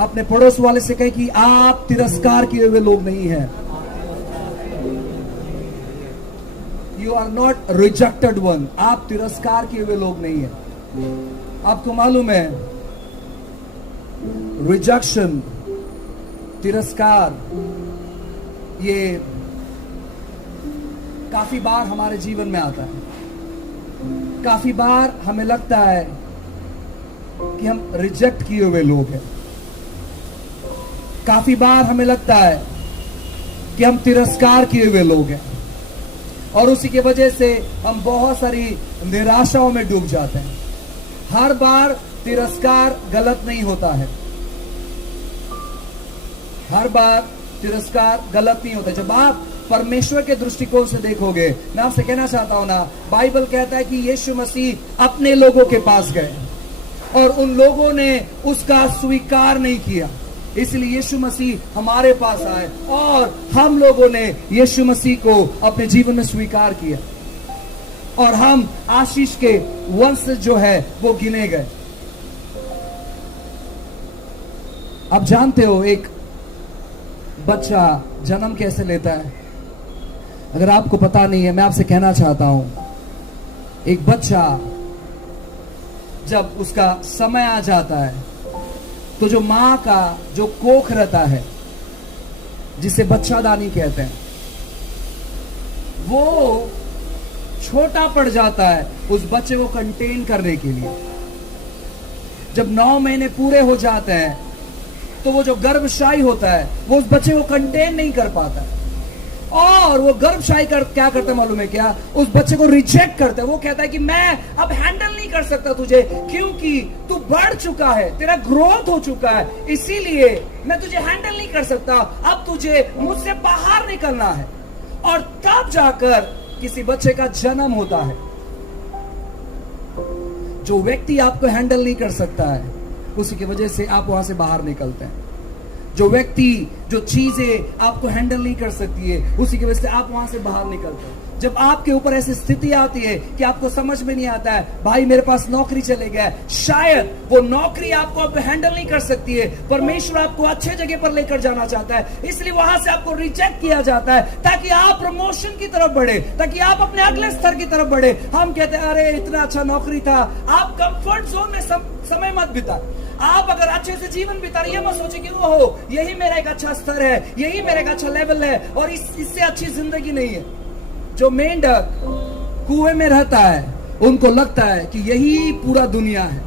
अपने पड़ोस वाले से कहे कि आप तिरस्कार किए हुए लोग नहीं हैं। You are not rejected one. आप तिरस्कार किए हुए लोग नहीं हैं। आपको मालूम है, रिजेक्शन, तिरस्कार, ये काफी बार हमारे जीवन में आता है। काफी बार हमें लगता है कि हम रिजेक्ट किए हुए लोग हैं। काफी बार हमें लगता है कि हम तिरस्कार किए हुए लोग हैं, और उसी की वजह से हम बहुत सारी निराशाओं में डूब जाते हैं। हर बार तिरस्कार गलत नहीं होता है। हर बार तिरस्कार गलत नहीं होता। जब आप परमेश्वर के दृष्टिकोण से देखोगे, मैं आपसे कहना चाहता हूं ना, बाइबल कहता है कि यीशु मसीह अपने लोगों के पास गए और उन लोगों ने उसका स्वीकार नहीं किया, इसलिए यीशु मसीह हमारे पास आए और हम लोगों ने यीशु मसीह को अपने जीवन में स्वीकार किया और हम आशीष के वंश जो है वो गिने गए। आप जानते हो एक बच्चा जन्म कैसे लेता है? अगर आपको पता नहीं है, मैं आपसे कहना चाहता हूं, एक बच्चा जब उसका समय आ जाता है तो जो मां का जो कोख रहता है, जिसे बच्चादानी कहते हैं, वो छोटा पड़ जाता है उस बच्चे को कंटेन करने के लिए। जब 9 महीने पूरे हो जाते हैं तो वो जो गर्भशाई होता है वो उस बच्चे को कंटेन नहीं कर पाता है, और वो गर्भशाई क्या करता है मालूम है क्या? उस बच्चे को रिजेक्ट करता है। वो कहता है कि मैं अब हैंडल नहीं कर सकता तुझे, क्योंकि तू बढ़ चुका है, तेरा ग्रोथ हो चुका है, इसीलिए मैं तुझे हैंडल नहीं कर सकता, अब तुझे मुझसे बाहर निकलना है। और तब जाकर किसी बच्चे का जन्म होता है। जो व्यक्ति आपको हैंडल नहीं कर सकता है, उसी की वजह से आप वहां से बाहर निकलते हैं। जो व्यक्ति, जो चीजें आपको हैंडल नहीं कर सकती है, उसी की वजह से आप वहां से बाहर निकलते हैं। जब आपके ऊपर ऐसी स्थिति आती है कि आपको समझ में नहीं आता है, भाई मेरे पास नौकरी चले गया, शायद वो नौकरी आपको अब हैंडल नहीं कर सकती है, परमेश्वर आपको अच्छे जगह पर लेकर जाना चाहता है, इसलिए वहां से आपको रिजेक्ट किया जाता है ताकि आप प्रमोशन की तरफ बढ़े, ताकि आप अपने अगले स्तर की तरफ बढ़े। हम कहते हैं अरे इतना अच्छा नौकरी था। आप कंफर्ट जोन में समय मत बिता। आप अगर अच्छे से जीवन बिता रही है, मत सोचे कि ओहो यही मेरा एक अच्छा स्तर है, यही मेरा एक अच्छा लेवल है, और इससे अच्छी जिंदगी नहीं है। जो मेंढक कुएं में रहता है, उनको लगता है कि यही पूरा दुनिया है,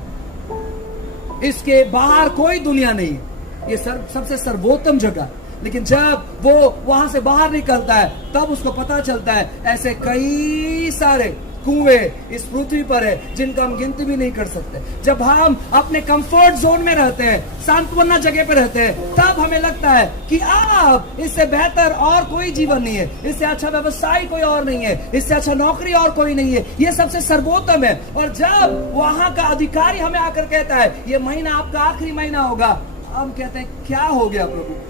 इसके बाहर कोई दुनिया नहीं है, ये सबसे सर्वोत्तम जगह। लेकिन जब वो वहां से बाहर निकलता है, तब उसको पता चलता है ऐसे कई सारे कुएं इस पृथ्वी पर है जिनका हम गिनती भी नहीं कर सकते। जब हम अपने कंफर्ट जोन में रहते हैं, सांत्वना जगह पे रहते हैं, तब हमें लगता है कि अब इससे बेहतर और कोई जीवन नहीं है, इससे अच्छा व्यवसाय कोई और नहीं है, इससे अच्छा नौकरी और कोई नहीं है, ये सबसे सर्वोत्तम है। और जब वहां का अधिकारी हमें आकर कहता है ये महीना आपका आखिरी महीना होगा, हम कहते हैं क्या हो गया प्रभु,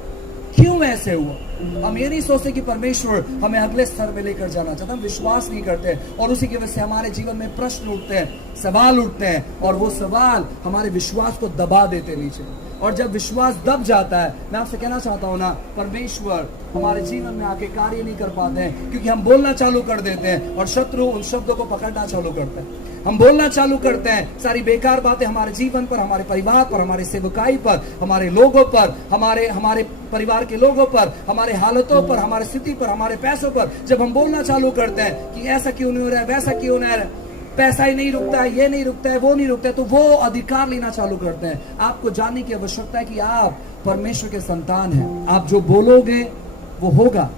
क्यों ऐसे हुआ? हम ये नहीं सोचते कि परमेश्वर हमें अगले स्तर में लेकर जाना चाहता, हम विश्वास नहीं करते, और उसी की वजह से हमारे जीवन में प्रश्न उठते हैं, सवाल उठते हैं, और वो सवाल हमारे विश्वास को दबा देते नीचे। और जब विश्वास दब जाता है, मैं आपसे कहना चाहता हूं ना, परमेश्वर हमारे जीवन में आके कार्य नहीं कर पाते हैं, क्योंकि हम बोलना चालू कर देते हैं और शत्रु उन शब्दों को पकड़ना चालू करते हैं। हम बोलना चालू करते हैं सारी बेकार बातें हमारे जीवन पर, हमारे परिवार पर, हमारे सेवकाई पर, हमारे लोगों पर, हमारे परिवार के लोगों पर, हमारे हालतों पर, हमारे स्थिति पर, हमारे पैसों पर। जब हम बोलना चालू करते हैं कि ऐसा क्यों नहीं हो रहा है, वैसा क्यों नहीं हो रहा है, पैसा ही नहीं रुकता है, ये नहीं रुकता है, वो नहीं रुकता है, तो वो अधिकार लेना चालू करते हैं। आपको जानने की आवश्यकता है कि आप परमेश्वर के संतान हैं। आप जो बोलोगे वो होगा,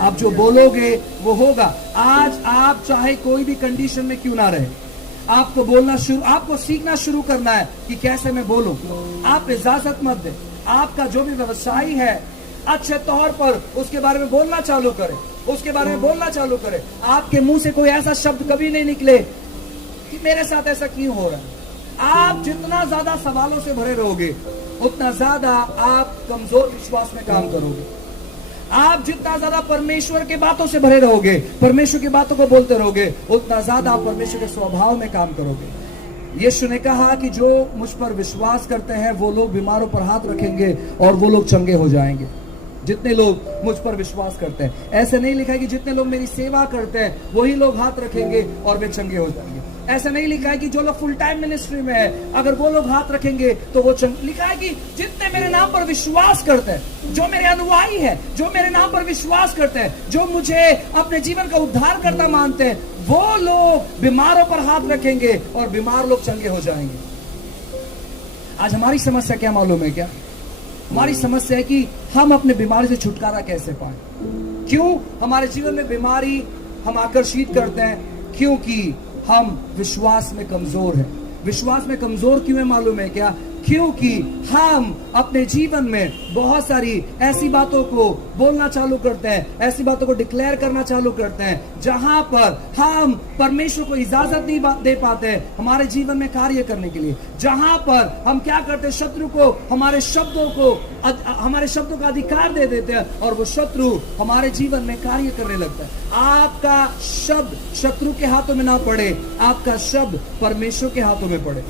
आप जो बोलोगे वो होगा। आज आप चाहे कोई भी कंडीशन में क्यों ना रहे, आपको सीखना शुरू करना है कि कैसे मैं बोलूं। आप इजाजत मत दे, आपका जो भी व्यवसाय है अच्छे तौर पर उसके बारे में बोलना चालू करें, उसके बारे में बोलना चालू करें। आपके मुंह से कोई ऐसा शब्द कभी नहीं निकले कि मेरे साथ ऐसा क्यों हो रहा है। आप जितना ज्यादा सवालों से भरे रहोगे, उतना ज्यादा आप कमजोर विश्वास में काम करोगे। आप जितना ज्यादा परमेश्वर के बातों से भरे रहोगे, परमेश्वर की बातों को बोलते रहोगे, उतना ज्यादा आप परमेश्वर के स्वभाव में काम करोगे। यीशु ने कहा कि जो मुझ पर विश्वास करते हैं वो लोग बीमारों पर हाथ रखेंगे और वो लोग चंगे हो जाएंगे। जितने लोग मुझ पर विश्वास करते हैं, ऐसे नहीं लिखा है कि जितने लोग मेरी सेवा करते हैं वही लोग हाथ रखेंगे और वे चंगे हो जाएंगे। ऐसा नहीं लिखा है कि जो लोग फुल टाइम मिनिस्ट्री में है अगर वो लोग हाथ रखेंगे तो वो चंगे। लिखा है कि जितने मेरे नाम पर विश्वास करते हैं, जो मेरे अनुयायी है, जो मेरे नाम पर विश्वास करते हैं, जो मुझे अपने जीवन का उद्धार करता मानते हैं, वो लोग बीमारों पर हाथ रखेंगे और बीमार लोग चंगे हो जाएंगे। आज हमारी समस्या क्या मालूम है क्या? हमारी समस्या है कि हम अपने बीमारी से छुटकारा कैसे पाएं। क्यों हमारे जीवन में बीमारी हम आकर्षित करते हैं? क्योंकि हम विश्वास में कमजोर हैं। विश्वास में कमजोर क्यों है मालूम है क्या? क्योंकि हम अपने जीवन में बहुत सारी ऐसी बातों को बोलना चालू करते हैं, ऐसी बातों को डिक्लेयर करना चालू करते हैं जहां पर हम परमेश्वर को इजाजत नहीं दे पाते हैं हमारे जीवन में कार्य करने के लिए। जहां पर हम क्या करते हैं, शत्रु को हमारे शब्दों का अधिकार दे देते हैं और वो शत्रु हमारे जीवन में कार्य करने लगता है। आपका शब्द शत्रु के हाथों में ना पड़े, आपका शब्द परमेश्वर के हाथों में पड़े।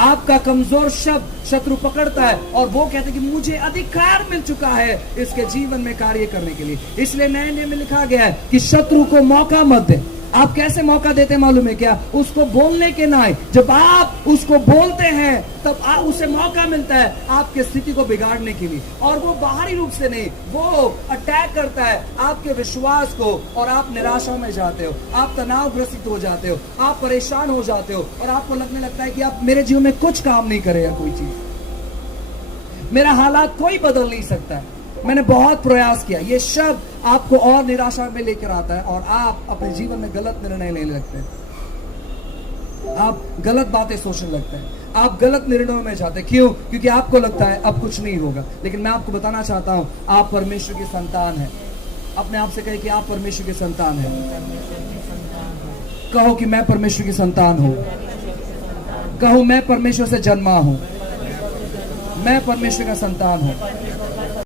आपका कमजोर शब्द शत्रु पकड़ता है और वो कहते हैं कि मुझे अधिकार मिल चुका है इसके जीवन में कार्य करने के लिए। इसलिए नए नियम में लिखा गया है कि शत्रु को मौका मत दे। आप कैसे मौका देते हैं मालूम है क्या? उसको बोलने के ना। जब आप उसको बोलते हैं तब उसे मौका मिलता है आपके स्थिति को बिगाड़ने के लिए, और वो बाहरी रूप से नहीं, वो अटैक करता है आपके विश्वास को और आप निराशा में जाते हो, आप तनावग्रसित हो जाते हो, आप परेशान हो जाते हो और आपको लगने लगता है कि आप मेरे जीवन में कुछ काम नहीं करेगा, कोई चीज, मेरा हालात कोई बदल नहीं सकता है, मैंने बहुत प्रयास किया। ये शब्द आपको और निराशा में लेकर आता है और आप अपने जीवन में गलत निर्णय लेने लगते हैं, आप गलत बातें सोचने लगते हैं, आप गलत निर्णयों में जाते हैं। क्यों? क्योंकि आपको लगता है अब कुछ नहीं होगा। लेकिन मैं आपको बताना चाहता हूं, आप परमेश्वर की संतान हैं। अपने आप से कहे कि आप परमेश्वर की संतान हैं। कहो कि मैं परमेश्वर की संतान हूं। कहो मैं परमेश्वर से जन्मा हूं, मैं परमेश्वर का संतान हूं।